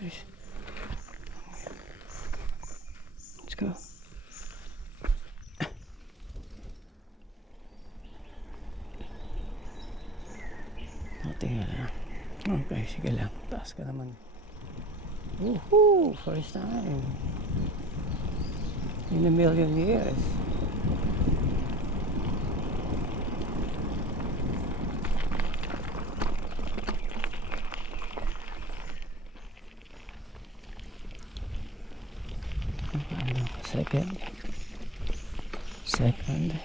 There's... Let's go. Tingnan na. Okay, sige lang. Taas ka naman. Woohoo! First time. In a million years. Second. Second.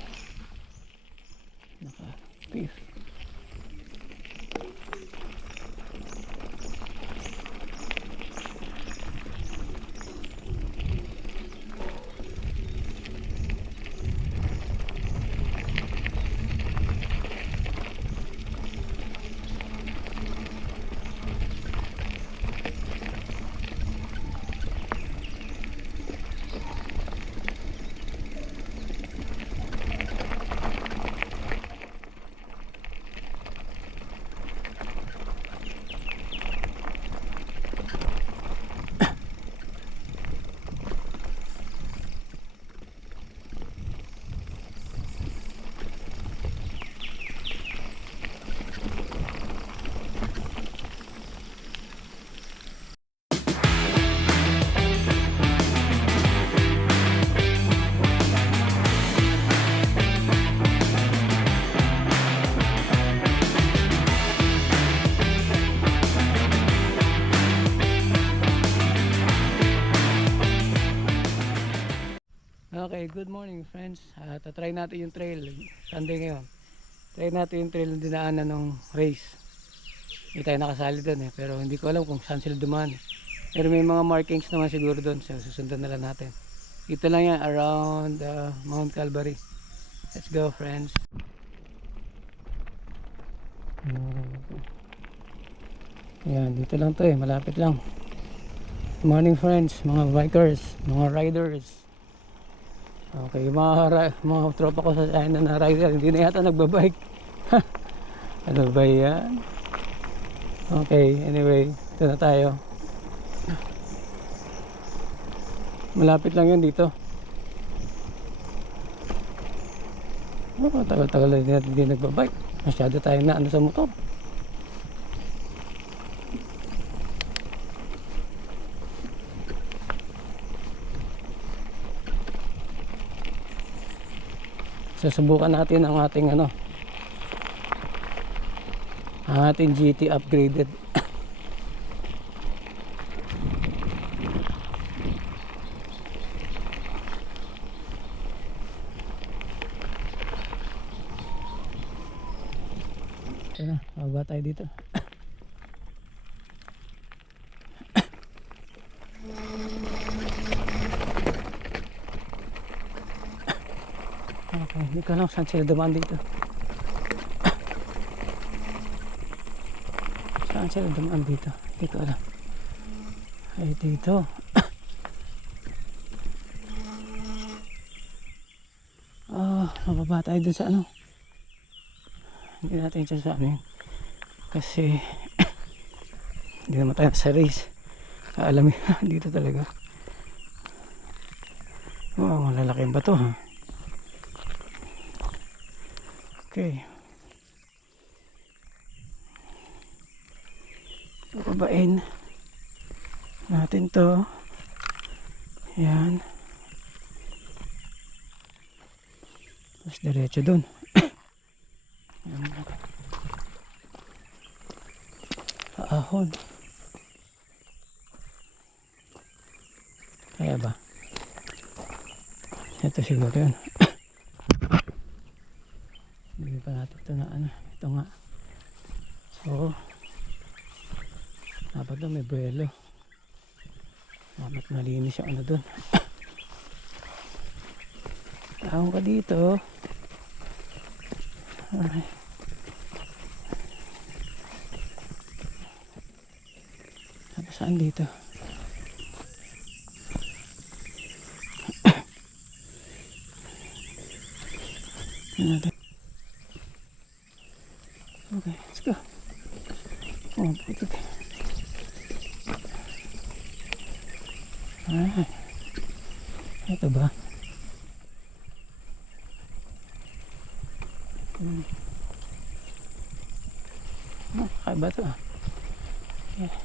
Good morning friends. Uh, tatry natin yung trail. Sunday ngayon. Try natin yung trail na dinaanan ng race. Hindi tayo nakasali doon eh. Pero hindi ko alam kung saan sila dumaan. Pero may mga markings naman siguro doon. So susundan na lang natin. Ito lang yan around uh, Mount Calvary. Let's go friends. Yan, dito lang to eh. Malapit lang. Morning friends, mga bikers, mga riders. Okay, mga, mga tropa ko sa China na rider, hindi na yata nagbabike. ano ba yan? Okay, anyway, ito na tayo. Malapit lang yun dito. Oh, tagal-tagal na hindi nagbabike. Masyado tayo na ano sa motor. Susubukan natin ang ating ano ang ating GT upgraded. Ito na, mababa tayo dito. Okay, hindi ko alam saan sila dumaan dito. Saan sila dumaan dito? Hindi ko alam. Ay, dito. Ah, mababa tayo dun sa ano. Hindi natin siya sa amin. Kasi, hindi naman tayo sa race. Alam dito talaga. Wow, malalaking bato ha. Okay. Babain natin to. Yan. Tapos diretso dun. Ahon. Kaya ba? Ito siguro yun. Hindi pa natin ito na ano. Ito nga. So, dapat daw may buwelo. Dapat malinis yung ano dun. Tahong ka dito. Ay. Tapos saan dito? Ano natin? Okay, let's go. Oh, putik. Ah, ito ba? Hmm. Ah, kaiba to ah. Yeah.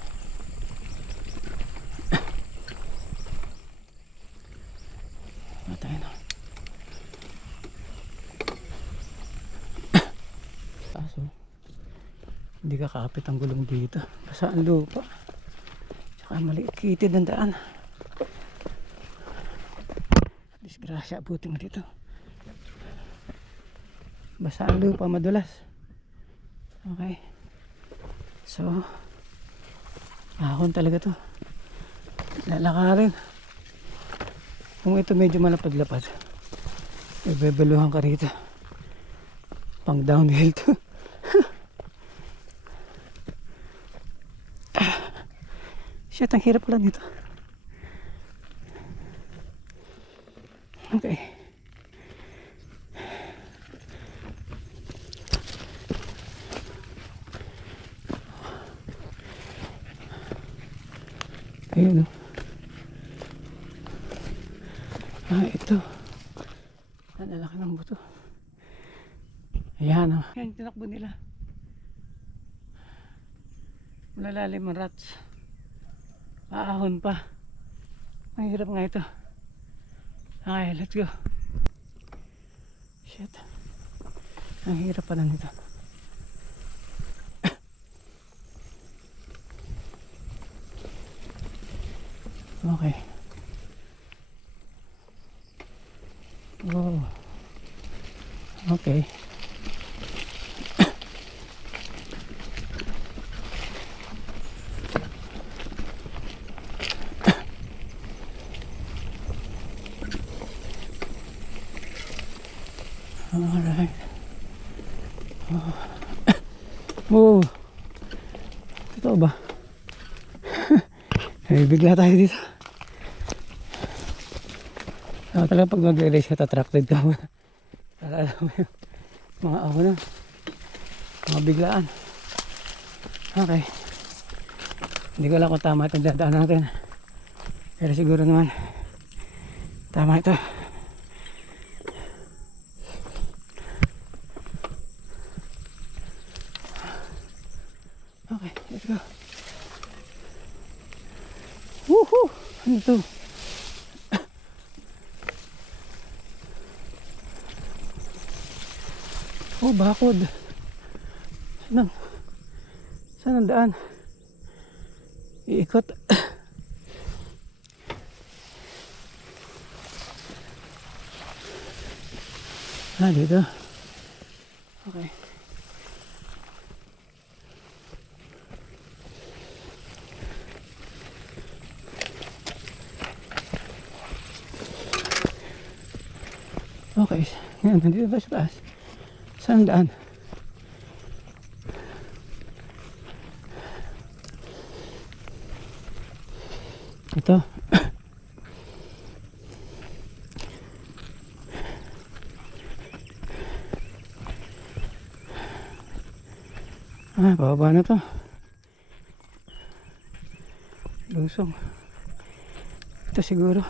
Matay na. Kaso, hindi kakapit ang gulong dito. Basa ang lupa. Tsaka maliit kitid ang daan. Disgrasya buting dito. Basa ang lupa, madulas. Okay. So, ahon talaga to. Lalakarin. Kung ito medyo malapad-lapad, ibebeluhan ka rito. Pang downhill to. Shit, ang hirap pala nito. Okay. Ayun oh. Ah, ito. Ang lalaki ng buto. Ayan oh. Yan, tinakbo nila. Malalalim ang rats. Aahon pa. Mahirap nga ito. Okay, let's go. Shit. Ang hirap pala nito. Okay. Oh. Okay. Alright. Oh. oh. Totoo ba? Bigla tayo dito. Ah, talaga pag mag-race ka, attracted ka mo. Para alam mo yung mga ako na. Mga biglaan. Okay. Hindi ko alam kung tama itong dadaan natin. Pero siguro naman, tama ito. Okay, let's go. Woohoo! Ano to? Oh, bakod. Saan ang, saan ang daan? Iikot. Ah, dito. Okay. Okay. Yan, nandito tayo sa taas. Saan daan? Ito. Ah, bababa na to. Lusong. Ito siguro.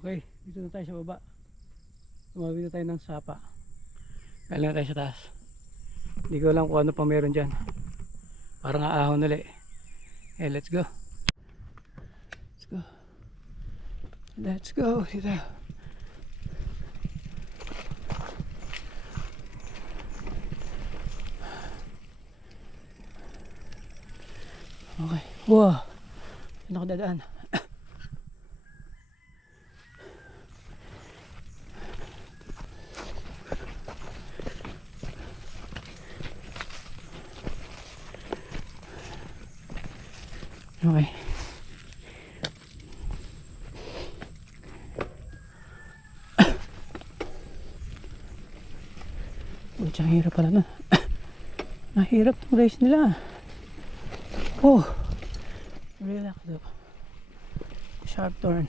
Okay, dito tayo sa baba. Tumawid tayo ng sapa. Galing na tayo sa taas. Hindi ko alam kung ano pa meron dyan. Parang aahon ulit. Okay, let's go. Let's go. Let's go. Dito. Okay. Wow. Saan ako dadaan? Okay. Uy, tsaka hirap pala na. Mahirap yung race nila. Oh. Relax though. Sharp turn.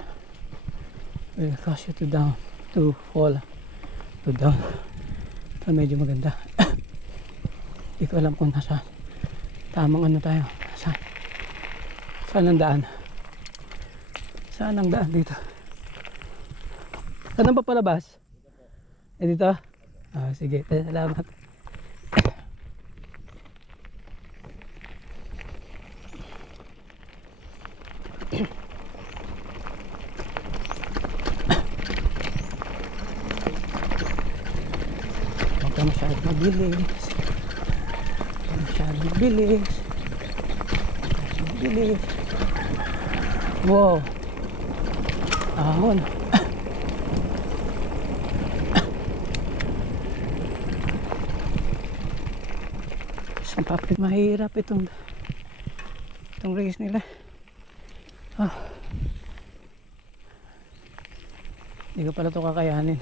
Will cause you to down. To fall. To down. Ito medyo maganda. Hindi ko alam kung nasa Tamang ano tayo. Saan? Saan ang daan? Saan ang daan dito? Saan ang papalabas? Eh dito? Ah, sige. Eh, Salamat. Huwag ka masyadong mabilis. Mabilis. Wow. Ahon. Isang papit mahirap itong itong race nila. Ah. Hindi ko pala ito kakayanin.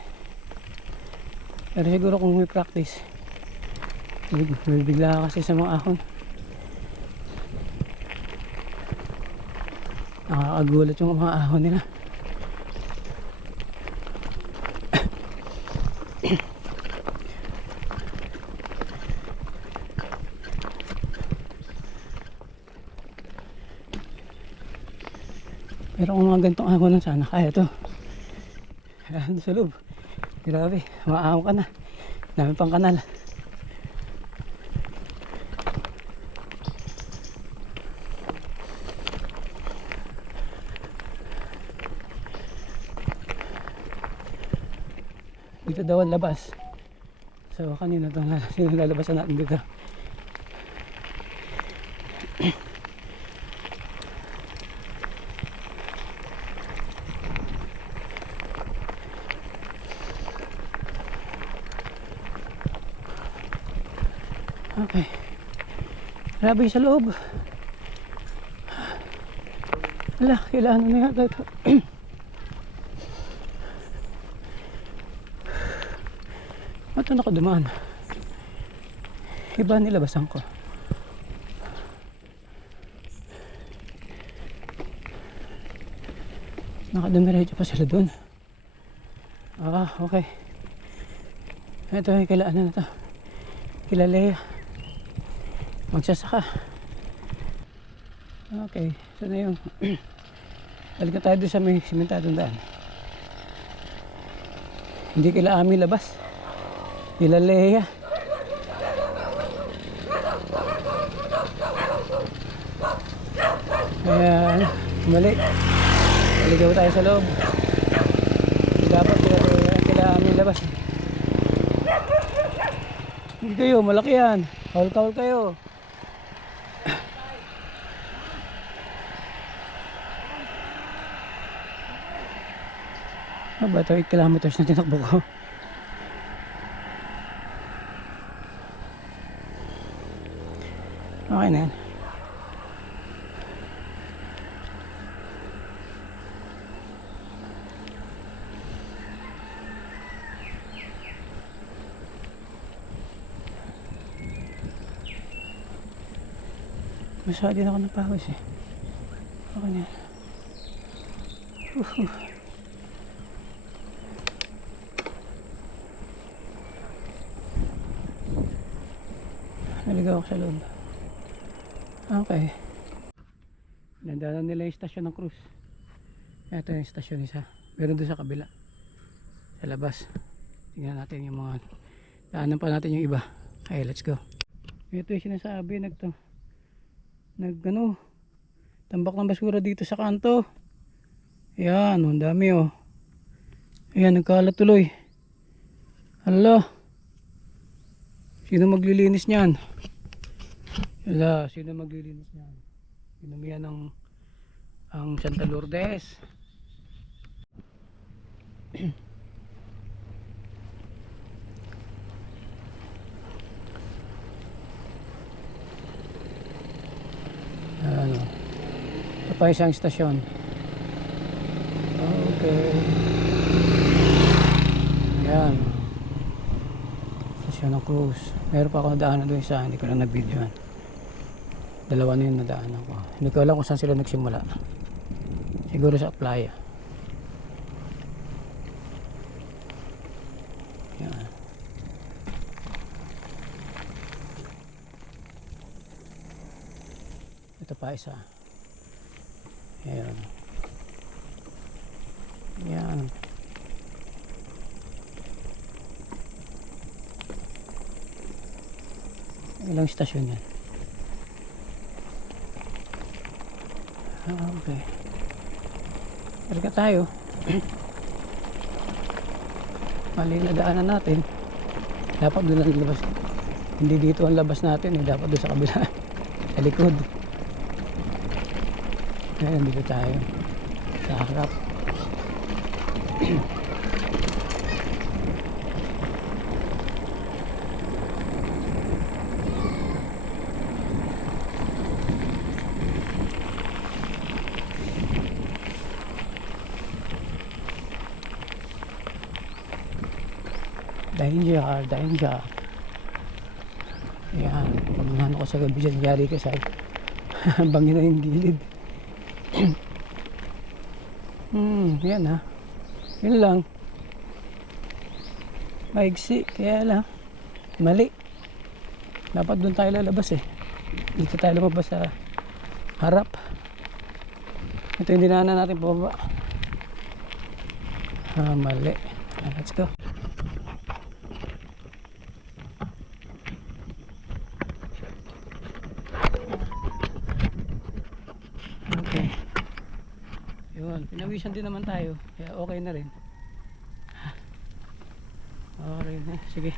Pero siguro kung may practice, big, may bigla ka kasi sa mga ahon. Nakakagulat yung mga ahon nila. Pero kung mga ganitong ahon lang sana, kaya to. Ayan sa loob. Grabe, maahaw ka na. Dami pang kanal. Dito daw ang labas. So kanina to na sino lalabasan natin dito. Okay. Grabe sa loob. Wala, kailangan na yata ito. Ito nakadumaan. Iba nilabasan ko. Nakadumiretso pa sila dun. Ah, okay. Ito, kailangan na to. Kilala magsasaka. Okay so na yun balik tayo doon sa may simentadong daan. Hindi kila Ami labas. Kila Leia kaya mali. Maligaw tayo sa loob. Dapat kila Leia kila Ami labas. Hindi kayo malaki yan. Kawal kayo Ano ba ito? 8 kilometers na tinakbo ko. Okay na yan. Masyado din ako napawis eh. Okay na yan. Uhuh. Naligaw ako sa loob. Okay. Nandanan nila yung stasyon ng cruise. Ito yung stasyon isa. Meron doon sa kabila. Sa labas. Tingnan natin yung mga daanan pa natin yung iba. Okay, let's go. Ito yung sinasabi. Nagto, nag ano, tambak ng basura dito sa kanto. Ayan, ang dami oh. Ayan, nagkalat tuloy. Hala. Sino maglilinis niyan? Wala, sino maglilinis niyan? Pinumihan ng ang Santa Lourdes. ano? Ito pa isang istasyon. Okay. Ayan. Stasyon ng cruise. Meron pa ako nadaanan doon isa, hindi ko lang nag-videoan. Dalawa na yung nadaanan ko. Hindi ko alam kung saan sila nagsimula. Siguro sa playa. Yan. Ito pa isa. Ayan. Ayan. Ilang stasyon yan? Okay. Karga tayo. Mali na daanan natin. Dapat doon ang labas. Hindi dito ang labas natin. Eh. Dapat doon sa kabila. sa likod. Ngayon, dito tayo. Sa harap. Danger, danger. Yan, pag nano ko sa gabi dyan, yari ka sa bangin na yung gilid. hmm, yan ha. Yun lang. Maigsi, kaya lang. Mali. Dapat doon tayo lalabas eh. Dito tayo lumabas sa harap. Ito yung dinaanan natin pababa. Ah, mali. Ah, let's go. Okay. Pinawisan din naman tayo. Kaya okay na rin. Okay na. Sige.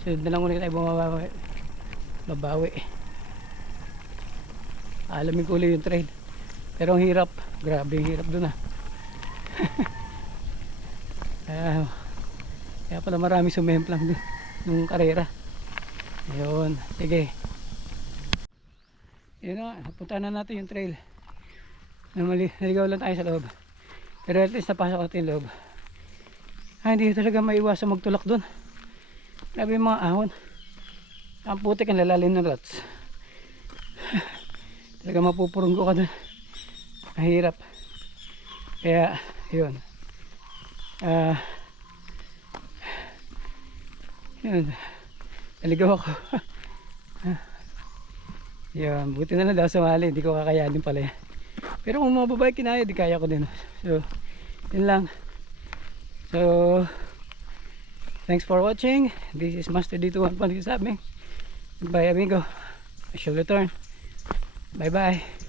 Sunod na lang ulit tayo bumabawi. Babawi. Alamin ko ulit yung trade. Pero ang hirap. Grabe ang hirap dun ah. kaya, kaya pala marami sumemplang din nung karera. Ayun. Sige. Yun na, napunta na natin yung trail. Namali, naligaw lang tayo sa loob. Pero at least napasok natin loob. Ah, hindi talaga maiwasan magtulak doon. Grabe mga ahon. Ang putik ang lalalim ng rats. talaga mapupurunggo ka doon. Mahirap. Kaya, yun. Ah, yun. Naligaw ako. Yun, buti na lang daw sumali, hindi ko kakayanin pala yan. Pero kung mga babae kinaya, di kaya ko din. So, yun lang. So, thanks for watching. This is Master D21 Pag-isabing. Bye amigo. I shall return. Bye bye.